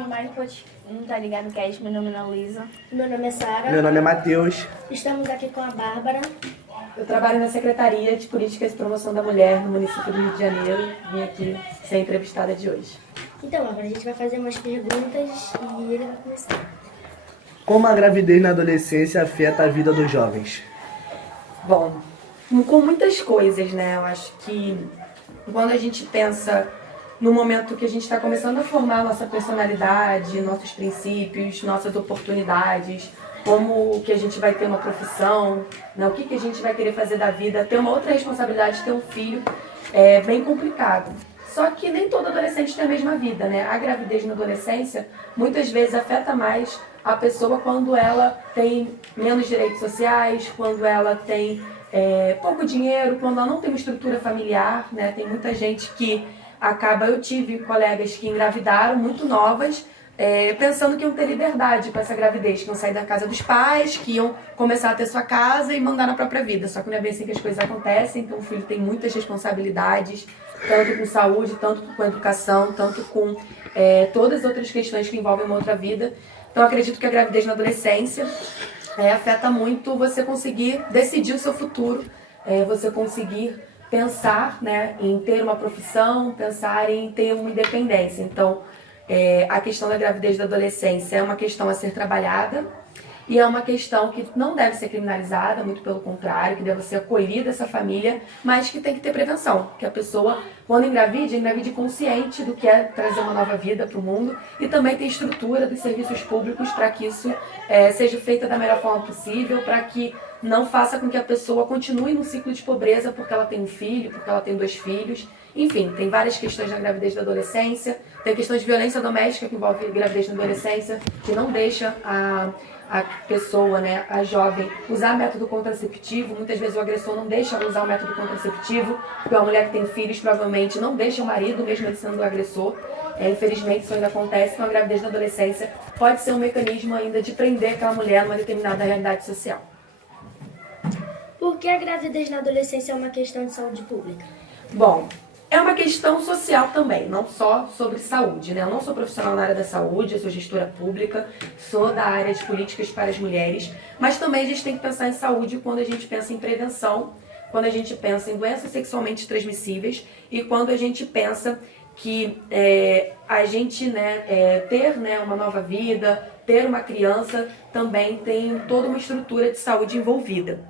bem-vindo a mais um podcast. Não tá ligado, Cast? Meu nome é Ana Luísa. Meu nome é Sara. Meu nome é Matheus. Estamos aqui com a Bárbara. Eu trabalho na Secretaria de Políticas e Promoção da Mulher no município do Rio de Janeiro. Vim aqui ser a entrevistada de hoje. Então, Bárbara, a gente vai fazer umas perguntas e ele vai começar. Como a gravidez na adolescência afeta a vida dos jovens? Bom, com muitas coisas, né? Eu acho que quando a gente pensa no momento que a gente está começando a formar nossa personalidade, nossos princípios, nossas oportunidades, como que a gente vai ter uma profissão, né? O que a gente vai querer fazer da vida, ter uma outra responsabilidade, ter um filho, é bem complicado. Só que nem todo adolescente tem a mesma vida, né? A gravidez na adolescência muitas vezes afeta mais a pessoa quando ela tem menos direitos sociais, quando ela tem pouco dinheiro, quando ela não tem uma estrutura familiar, né? Tem muita gente que eu tive colegas que engravidaram muito novas, pensando que iam ter liberdade com essa gravidez, que iam sair da casa dos pais, que iam começar a ter sua casa e mandar na própria vida. Só que não é bem assim que as coisas acontecem, então o filho tem muitas responsabilidades, tanto com saúde, tanto com educação, tanto com todas as outras questões que envolvem uma outra vida. Então eu acredito que a gravidez na adolescência afeta muito você conseguir decidir o seu futuro, você conseguir pensar, né, em ter uma profissão, pensar em ter uma independência. Então, a questão da gravidez da adolescência é uma questão a ser trabalhada e é uma questão que não deve ser criminalizada, muito pelo contrário, que deve ser acolhida essa família, mas que tem que ter prevenção, que a pessoa, quando engravide consciente do que é trazer uma nova vida para o mundo e também ter estrutura dos serviços públicos para que isso seja feito da melhor forma possível, para que não faça com que a pessoa continue num ciclo de pobreza porque ela tem um filho, porque ela tem 2 filhos. Enfim, tem várias questões na gravidez da adolescência, tem questões de violência doméstica que envolve gravidez na adolescência, que não deixa a pessoa, né, a jovem, usar método contraceptivo. Muitas vezes o agressor não deixa ela usar o método contraceptivo, porque a mulher que tem filhos provavelmente não deixa o marido, mesmo ele sendo o agressor. Infelizmente isso ainda acontece, então a gravidez na adolescência pode ser um mecanismo ainda de prender aquela mulher numa determinada realidade social. Por que a gravidez na adolescência é uma questão de saúde pública? Bom, é uma questão social também, não só sobre saúde, né? Eu não sou profissional na área da saúde, eu sou gestora pública, sou da área de políticas para as mulheres, mas também a gente tem que pensar em saúde quando a gente pensa em prevenção, quando a gente pensa em doenças sexualmente transmissíveis e quando a gente pensa que a gente, né, ter, né, uma nova vida, ter uma criança, também tem toda uma estrutura de saúde envolvida.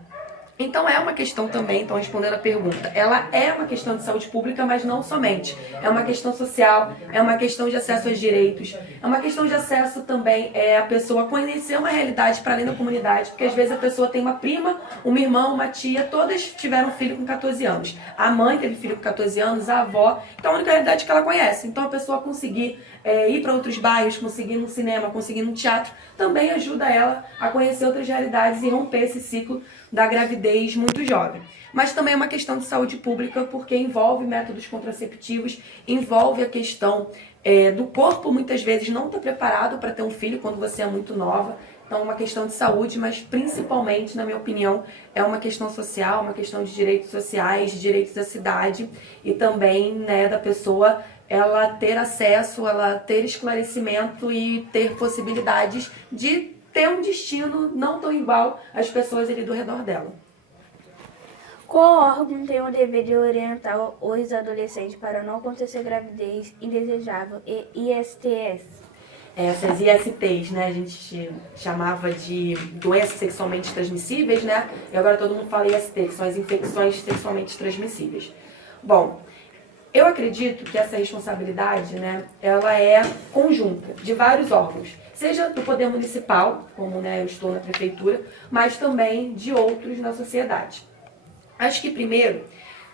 Então é uma questão também, então respondendo a pergunta, ela é uma questão de saúde pública, mas não somente. É uma questão social, é uma questão de acesso aos direitos, é uma questão de acesso também a pessoa conhecer uma realidade para além da comunidade, porque às vezes a pessoa tem uma prima, uma irmã, uma tia, todas tiveram filho com 14 anos. A mãe teve filho com 14 anos, a avó, então é a única realidade que ela conhece. Então a pessoa conseguir ir para outros bairros, conseguir ir no cinema, conseguir ir no teatro, também ajuda ela a conhecer outras realidades e romper esse ciclo da gravidez muito jovem. Mas também é uma questão de saúde pública porque envolve métodos contraceptivos, envolve a questão do corpo muitas vezes não estar preparado para ter um filho quando você é muito nova. Então é uma questão de saúde, mas principalmente, na minha opinião, é uma questão social, uma questão de direitos sociais, de direitos da cidade e também, né, da pessoa ela ter acesso, ela ter esclarecimento e ter possibilidades de ter um destino não tão igual às pessoas ali do redor dela. Qual órgão tem o dever de orientar os adolescentes para não acontecer gravidez indesejável e ISTs? Essas ISTs, né, a gente chamava de doenças sexualmente transmissíveis, né, e agora todo mundo fala IST, que são as infecções sexualmente transmissíveis. Bom, eu acredito que essa responsabilidade, né, ela é conjunta de vários órgãos, seja do poder municipal, como, né, eu estou na prefeitura, mas também de outros na sociedade. Acho que primeiro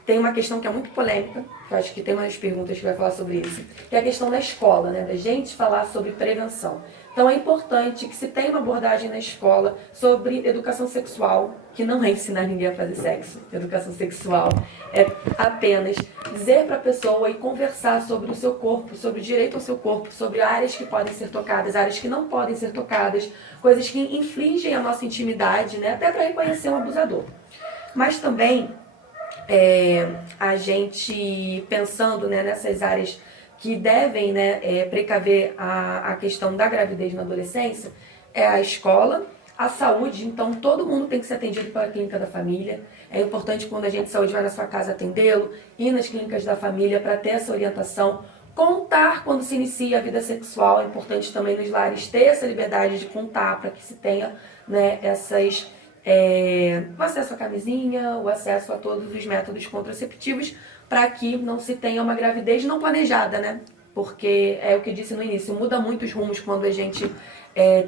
tem uma questão que é muito polêmica, que eu acho que tem umas perguntas que vai falar sobre isso, que é a questão da escola, né, da gente falar sobre prevenção. Então é importante que se tenha uma abordagem na escola sobre educação sexual, que não é ensinar ninguém a fazer sexo. Educação sexual é apenas dizer para a pessoa e conversar sobre o seu corpo, sobre o direito ao seu corpo, sobre áreas que podem ser tocadas, áreas que não podem ser tocadas, coisas que infringem a nossa intimidade, né, até para reconhecer um abusador. Mas também a gente pensando, né, nessas áreas que devem, né, precaver a questão da gravidez na adolescência é a escola, a saúde. Então todo mundo tem que ser atendido pela clínica da família. É importante, quando a agente de saúde vai na sua casa atendê-lo, ir nas clínicas da família para ter essa orientação. Contar quando se inicia a vida sexual, é importante também nos lares ter essa liberdade de contar, para que se tenha, né, o acesso à camisinha, o acesso a todos os métodos contraceptivos, para que não se tenha uma gravidez não planejada, né? Porque é o que eu disse no início, muda muito os rumos quando a gente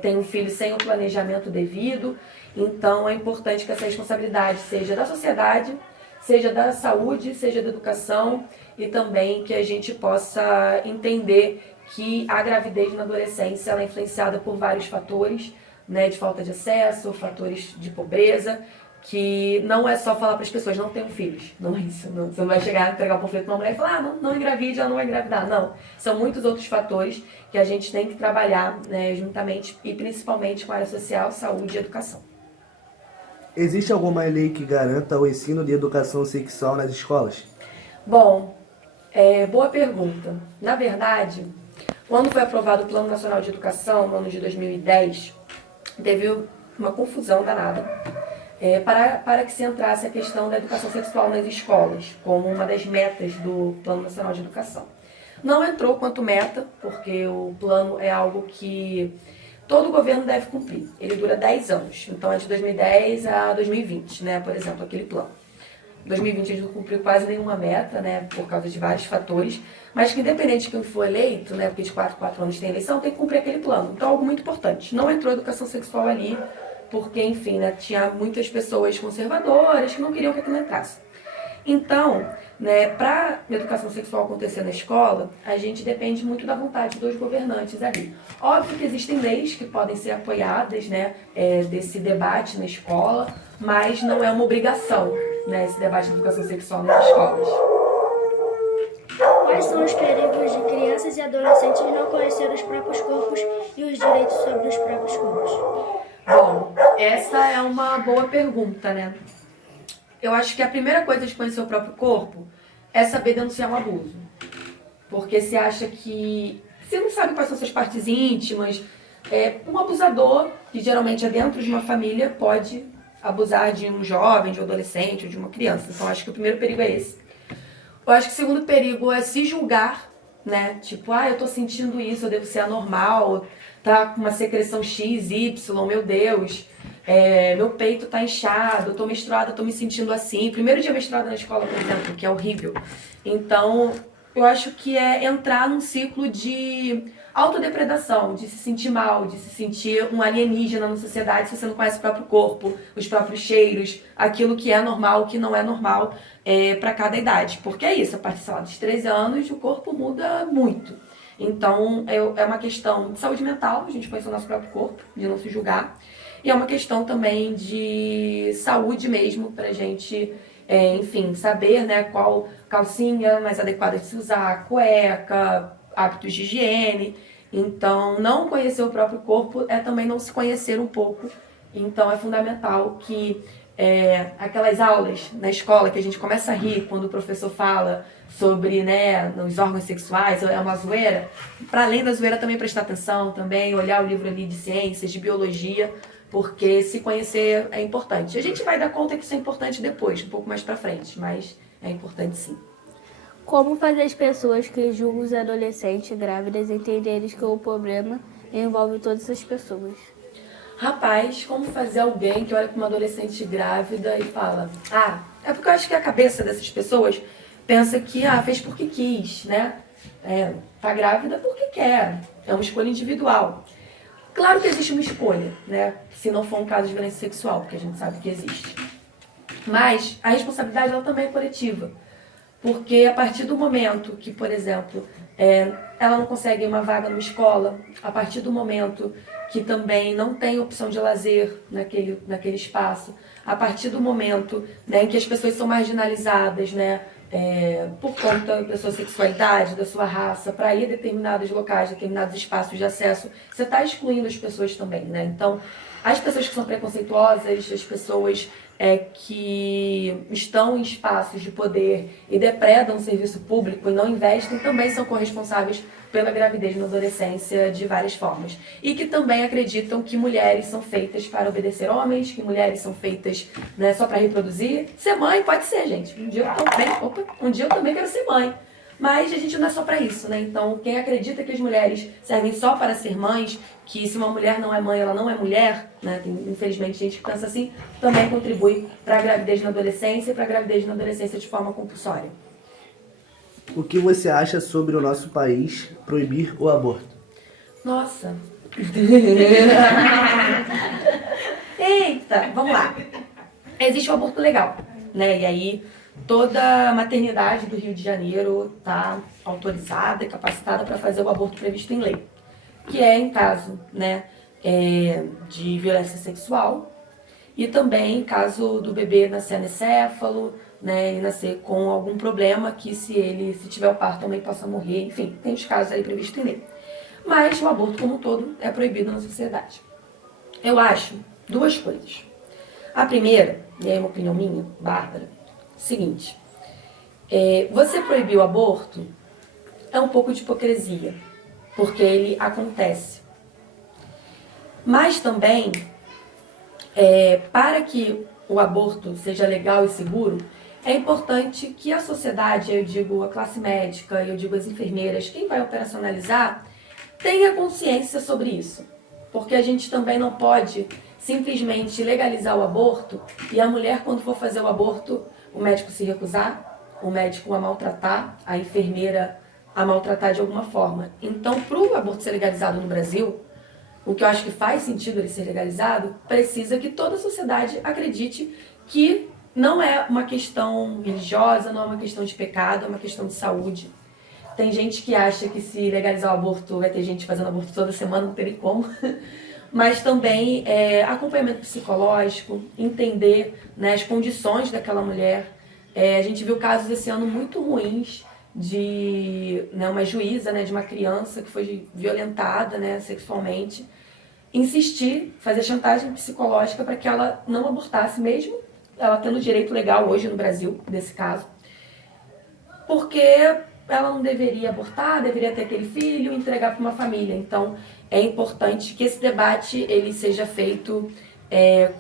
tem um filho sem o planejamento devido. Então é importante que essa responsabilidade seja da sociedade, seja da saúde, seja da educação, e também que a gente possa entender que a gravidez na adolescência ela é influenciada por vários fatores, né, de falta de acesso, fatores de pobreza, que não é só falar para as pessoas, não tenham filhos. Não é isso. Não, você não vai chegar a pegar o panfleto de uma mulher e falar, não engravide, ela não vai engravidar. Não. São muitos outros fatores que a gente tem que trabalhar, né, juntamente e principalmente com a área social, saúde e educação. Existe alguma lei que garanta o ensino de educação sexual nas escolas? Bom, boa pergunta. Na verdade, quando foi aprovado o Plano Nacional de Educação, no ano de 2010, teve uma confusão danada para que se entrasse a questão da educação sexual nas escolas, como uma das metas do Plano Nacional de Educação. Não entrou quanto meta, porque o plano é algo que todo governo deve cumprir. Ele dura 10 anos, então é de 2010 a 2020, né, por exemplo, aquele plano. Em 2020 a gente não cumpriu quase nenhuma meta, né, por causa de vários fatores, mas que independente de quem for eleito, né, porque de 4 anos tem eleição, tem que cumprir aquele plano. Então, algo muito importante. Não entrou educação sexual ali, porque, enfim, né, tinha muitas pessoas conservadoras que não queriam que aquilo entrasse. Então, né, para a educação sexual acontecer na escola, a gente depende muito da vontade dos governantes ali. Óbvio que existem leis que podem ser apoiadas, né, desse debate na escola, mas não é uma obrigação, né, esse debate de educação sexual nas escolas. Quais são os perigos de crianças e adolescentes não conhecer os próprios corpos e os direitos sobre os próprios corpos? Bom, essa é uma boa pergunta, né? Eu acho que a primeira coisa de conhecer o próprio corpo é saber denunciar um abuso. Porque você acha que... Você não sabe quais são suas partes íntimas. Um abusador, que geralmente é dentro de uma família, pode abusar de um jovem, de um adolescente ou de uma criança. Então, acho que o primeiro perigo é esse. Eu acho que o segundo perigo é se julgar, né? Tipo, eu tô sentindo isso, eu devo ser anormal, tá com uma secreção X, Y, meu Deus, meu peito tá inchado, eu tô menstruada, tô me sentindo assim. Primeiro dia menstruada na escola, por exemplo, que é horrível. Então, eu acho que é entrar num ciclo de autodepredação, de se sentir mal, de se sentir um alienígena na sociedade se você não conhece o próprio corpo, os próprios cheiros, aquilo que é normal, o que não é normal para cada idade. Porque é isso, a partir, sei lá, dos 13 anos o corpo muda muito. Então é uma questão de saúde mental, a gente conhecer o nosso próprio corpo, de não se julgar. E é uma questão também de saúde mesmo, pra gente, enfim, saber, né, qual calcinha mais adequada de se usar, cueca, hábitos de higiene. Então, não conhecer o próprio corpo é também não se conhecer um pouco. Então, é fundamental que aquelas aulas na escola que a gente começa a rir quando o professor fala sobre, né, os órgãos sexuais, é uma zoeira. Para além da zoeira, também prestar atenção, também olhar o livro ali de ciências, de biologia, porque se conhecer é importante. A gente vai dar conta que isso é importante depois, um pouco mais para frente, mas é importante sim. Como fazer as pessoas que julgam os adolescentes grávidas entenderem que o problema envolve todas as pessoas? Rapaz, como fazer alguém que olha para uma adolescente grávida e fala, é porque eu acho que a cabeça dessas pessoas pensa que, fez porque quis, né? Tá grávida porque quer, é uma escolha individual. Claro que existe uma escolha, né? Se não for um caso de violência sexual, porque a gente sabe que existe. Mas a responsabilidade ela também é coletiva. Porque a partir do momento que, por exemplo, ela não consegue uma vaga numa escola, a partir do momento que também não tem opção de lazer naquele espaço, a partir do momento, né, em que as pessoas são marginalizadas, né, por conta da sua sexualidade, da sua raça, para ir a determinados locais, determinados espaços de acesso, você está excluindo as pessoas também, né? Então, as pessoas que são preconceituosas, as pessoas que estão em espaços de poder e depredam o serviço público e não investem, também são corresponsáveis pela gravidez na adolescência de várias formas. E que também acreditam que mulheres são feitas para obedecer homens, que mulheres são feitas, né, só para reproduzir. Ser mãe pode ser, gente. Um dia eu também quero ser mãe. Mas a gente não é só para isso, né? Então, quem acredita que as mulheres servem só para ser mães, que se uma mulher não é mãe, ela não é mulher, né? Tem, infelizmente, gente que pensa assim, também contribui para a gravidez na adolescência e para a gravidez na adolescência de forma compulsória. O que você acha sobre o nosso país proibir o aborto? Nossa! Eita, vamos lá. Existe o aborto legal, né? E aí toda maternidade do Rio de Janeiro está autorizada e capacitada para fazer o aborto previsto em lei, que é em caso, né, de violência sexual e também em caso do bebê nascer anencéfalo, né, e nascer com algum problema que se tiver o parto também possa morrer, enfim, tem os casos aí previstos em lei. Mas o aborto como um todo é proibido na sociedade. Eu acho duas coisas. A primeira, e aí é uma opinião minha, Bárbara, seguinte, você proibir o aborto é um pouco de hipocrisia, porque ele acontece. Mas também, para que o aborto seja legal e seguro, é importante que a sociedade, eu digo a classe médica, eu digo as enfermeiras, quem vai operacionalizar, tenha consciência sobre isso. Porque a gente também não pode simplesmente legalizar o aborto e a mulher, quando for fazer o aborto, o médico se recusar, o médico a maltratar, a enfermeira a maltratar de alguma forma. Então, para o aborto ser legalizado no Brasil, o que eu acho que faz sentido ele ser legalizado, precisa que toda a sociedade acredite que não é uma questão religiosa, não é uma questão de pecado, é uma questão de saúde. Tem gente que acha que se legalizar o aborto vai ter gente fazendo aborto toda semana, não teria como. Mas também acompanhamento psicológico, entender, né, as condições daquela mulher. A gente viu casos esse ano muito ruins de, né, uma juíza, né, de uma criança que foi violentada, né, sexualmente, insistir, fazer chantagem psicológica para que ela não abortasse, mesmo ela tendo direito legal hoje no Brasil, nesse caso, porque ela não deveria abortar, deveria ter aquele filho e entregar para uma família. Então, é importante que esse debate ele seja feito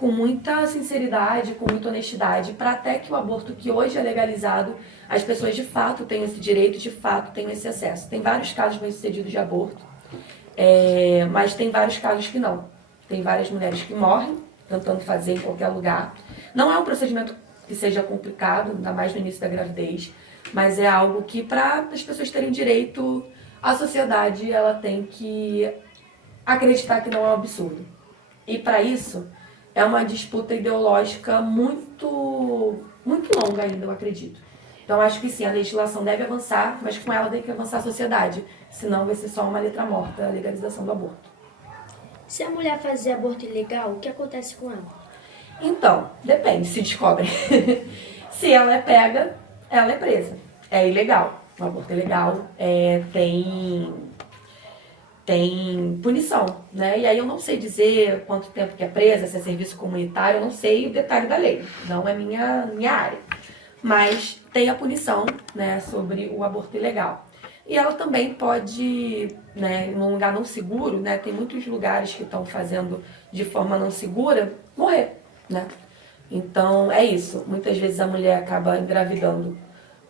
com muita sinceridade, com muita honestidade, para até que o aborto que hoje é legalizado, as pessoas de fato tenham esse direito, de fato tenham esse acesso. Tem vários casos bem-sucedidos de aborto, mas tem vários casos que não. Tem várias mulheres que morrem tentando fazer em qualquer lugar. Não é um procedimento que seja complicado, ainda mais no início da gravidez, mas é algo que, para as pessoas terem direito, a sociedade ela tem que acreditar que não é um absurdo. E para isso, é uma disputa ideológica muito, muito longa ainda, eu acredito. Então, acho que sim, a legislação deve avançar, mas com ela tem que avançar a sociedade. Senão vai ser só uma letra morta, a legalização do aborto. Se a mulher fazer aborto ilegal, o que acontece com ela? Então, depende, se descobre. Se ela é pega, ela é presa. É ilegal. O aborto é legal, tem punição, né? E aí eu não sei dizer quanto tempo que é presa, se é serviço comunitário, eu não sei o detalhe da lei. Não é minha área. Mas tem a punição, né, sobre o aborto ilegal. E ela também pode, né, num lugar não seguro, né, tem muitos lugares que estão fazendo de forma não segura, morrer, né? Então, é isso. Muitas vezes a mulher acaba engravidando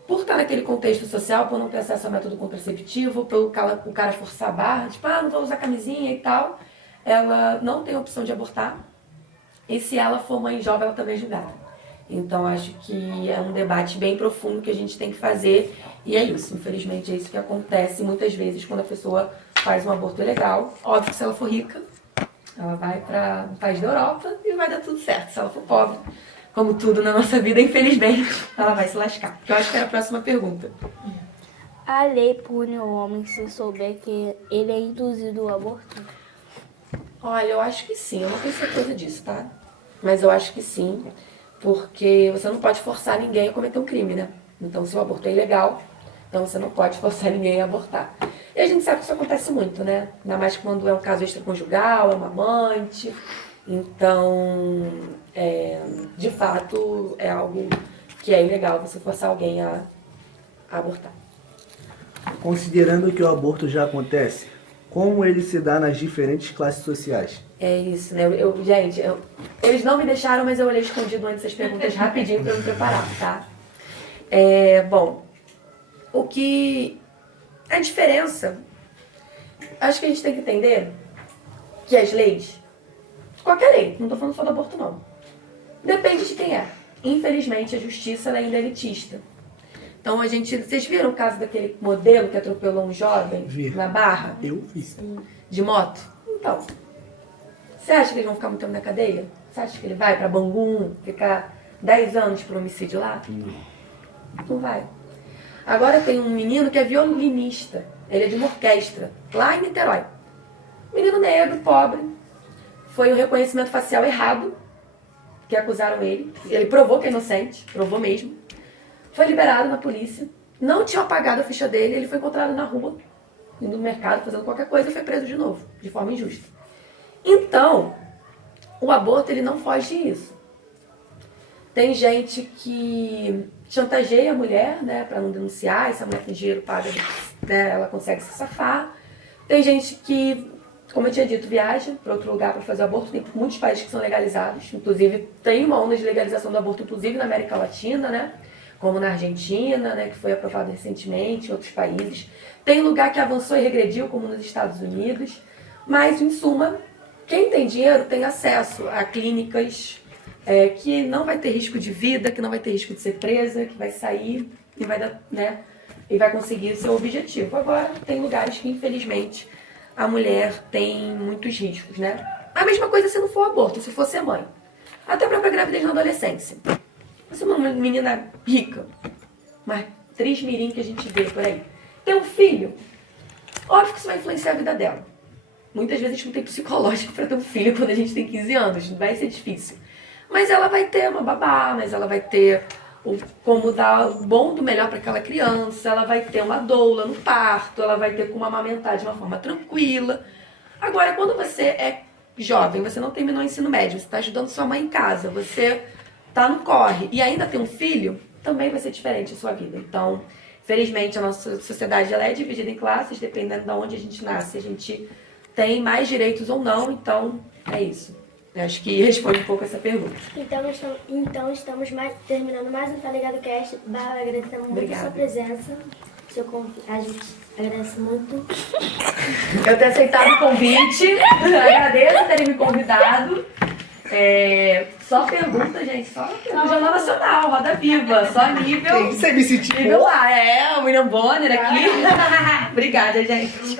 por estar naquele contexto social, por não ter acesso ao método contraceptivo, pelo o cara forçar a barra, tipo, não vou usar camisinha e tal. Ela não tem opção de abortar. E se ela for mãe jovem, ela também é julgada. Então, acho que é um debate bem profundo que a gente tem que fazer. E é isso, infelizmente, é isso que acontece muitas vezes quando a pessoa faz um aborto ilegal. Óbvio que se ela for rica, ela vai para um país da Europa e vai dar tudo certo. Se ela for pobre, como tudo na nossa vida, infelizmente, ela vai se lascar. Que eu acho que era a próxima pergunta. A lei pune o homem se souber que ele é induzido ao aborto? Olha, eu acho que sim. Eu não tenho certeza disso, tá? Mas eu acho que sim. Porque você não pode forçar ninguém a cometer um crime, né? Então, se o aborto é ilegal, então você não pode forçar ninguém a abortar. E a gente sabe que isso acontece muito, né? Ainda mais quando é um caso extraconjugal, é uma amante. Então, de fato, é algo que é ilegal você forçar alguém a abortar. Considerando que o aborto já acontece, como ele se dá nas diferentes classes sociais? É isso, né? Gente, eles não me deixaram, mas eu olhei escondido antes das perguntas rapidinho para eu me preparar, tá? Bom, a diferença, acho que a gente tem que entender que as leis, qualquer lei, não tô falando só do aborto não, depende de quem é. Infelizmente, a justiça ela ainda é elitista. Então, vocês viram o caso daquele modelo que atropelou um jovem na Barra? Eu vi. De moto? Então, você acha que eles vão ficar muito tempo na cadeia? Você acha que ele vai pra Bangu ficar 10 anos por homicídio lá? Não vai. Agora tem um menino que é violinista. Ele é de uma orquestra, lá em Niterói. Menino negro, pobre. Foi um reconhecimento facial errado, que acusaram ele. Ele provou que é inocente, provou mesmo. Foi liberado na polícia. Não tinha apagado a ficha dele. Ele foi encontrado na rua, indo no mercado, fazendo qualquer coisa, e foi preso de novo, de forma injusta. Então, o aborto ele não foge disso. Tem gente que chantageia a mulher, né, para não denunciar, e se a mulher tem dinheiro, paga, né, ela consegue se safar. Tem gente que, como eu tinha dito, viaja para outro lugar para fazer aborto. Tem muitos países que são legalizados, inclusive tem uma onda de legalização do aborto, inclusive na América Latina, né, como na Argentina, né, que foi aprovado recentemente, em outros países. Tem lugar que avançou e regrediu, como nos Estados Unidos, mas, em suma, quem tem dinheiro tem acesso a clínicas que não vai ter risco de vida, que não vai ter risco de ser presa, que vai sair e vai dar, né, e vai conseguir o seu objetivo. Agora, tem lugares que, infelizmente, a mulher tem muitos riscos, né? A mesma coisa se não for aborto, se for ser mãe. Até a própria gravidez na adolescência. Você é uma menina rica, uma atriz mirim que a gente vê por aí, tem um filho, óbvio que isso vai influenciar a vida dela. Muitas vezes a gente não tem psicológico para ter um filho quando a gente tem 15 anos, vai ser difícil. Mas ela vai ter uma babá, mas ela vai ter como dar o bom do melhor para aquela criança, ela vai ter uma doula no parto, ela vai ter como amamentar de uma forma tranquila. Agora, quando você é jovem, você não terminou o ensino médio, você está ajudando sua mãe em casa, você está no corre e ainda tem um filho, também vai ser diferente a sua vida. Então, felizmente, a nossa sociedade ela é dividida em classes, dependendo de onde a gente nasce, a gente tem mais direitos ou não, então é isso. Eu acho que responde um pouco essa pergunta. Então estamos terminando mais um Tá Ligado Cast. Bárbara, agradecemos muito a sua presença. A gente agradece muito. Eu ter aceitado o convite, agradeço terem me convidado. Só pergunta, gente, só Jornal Nacional, Roda Viva, só nível. Você me sentiu? Nível A, o William Bonner aqui. Obrigada, gente.